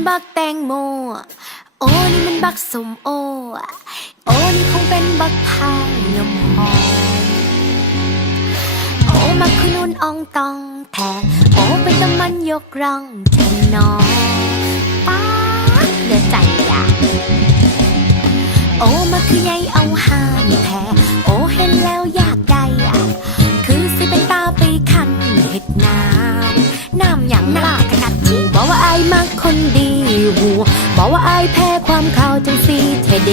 มันบักแตงโม โอ้นี่มันบักสมโอ โอ้นี่คงเป็นบักพายน้ำหอมโอ้มาคือนุ่นอองตองแท้โอ้เป็นตะมันยกร่องเทนนอป้าเหลือใจอะโอ้มาคือใยเอาหานแท้โอ้เห็นแล้วอยากได้อะคือสิเป็นตาไปคันเห็ดน้ำน้ำอย่างน้ากระกัดจี บอกว่าอายมักคนดีหูบอกว่าอายแพ้ความข้าจังสีเทเด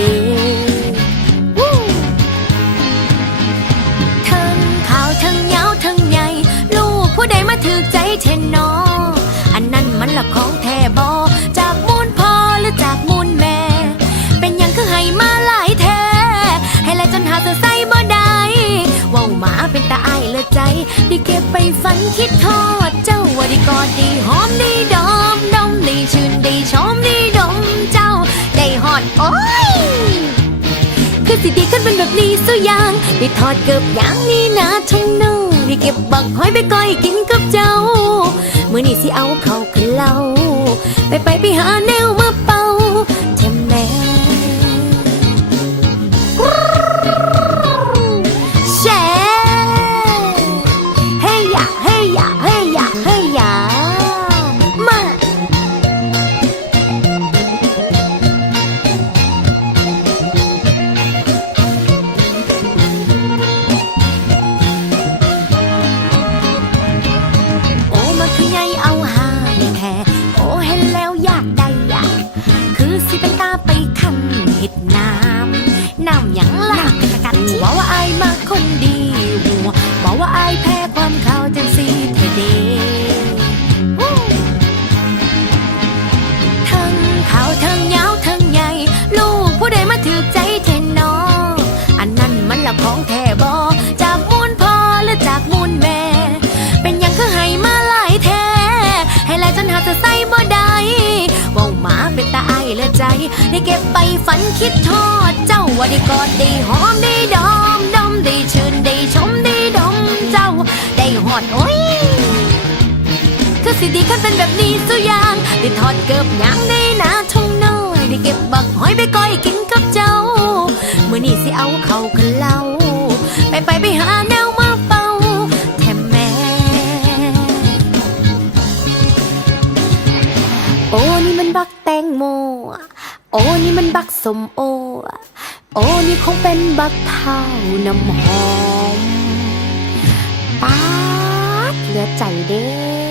ทั้งขาวทั้งยาวทั้งใหญ่ลูกผู้ใดมาถือใจเทนนออันนั้นมันละของแท้บอจากมูลพ่อหรือจากมูลแม่ เป็นยังคือให้มาหลายแท้ให้และจนหาเธอใส่บ่ได้ว้าหมาเป็นตาอายเลยใจได้เก็บไปฝันคิดทอด โอ้ยคือสิดีขึ้นเป็นแบบนี้สุอยางได้ทอดเกือบอย่างนี้นะทั้งน้องได้เก็บบักหอยไปก้อยกินกับเจ้า มื้อนี่สิเอาเข้าขึ้นเล่าไปไปไปหาแนวมา เห็ดน้า เป็นตาไอายและใจ ได้เก็บไปฝันคิดทอด เจ้าว่าได้กอดได้หอมได้ดอมดมได้ชื่นได้ชมได้ดมเจ้า ได้หอดโอ้ยคือสิดีขันเป็นแบบนี้สุยาง ได้ทอดเกือบยางได้นาทงน้อย ได้เก็บบักหอยไปก้อยกินก็ อ้นี่มันบักแตงโม โอ้นี่มันบักสมโอ โอ้นี่คงเป็นบักเผาน้ำหอม ป๊าดเหลือใจเด้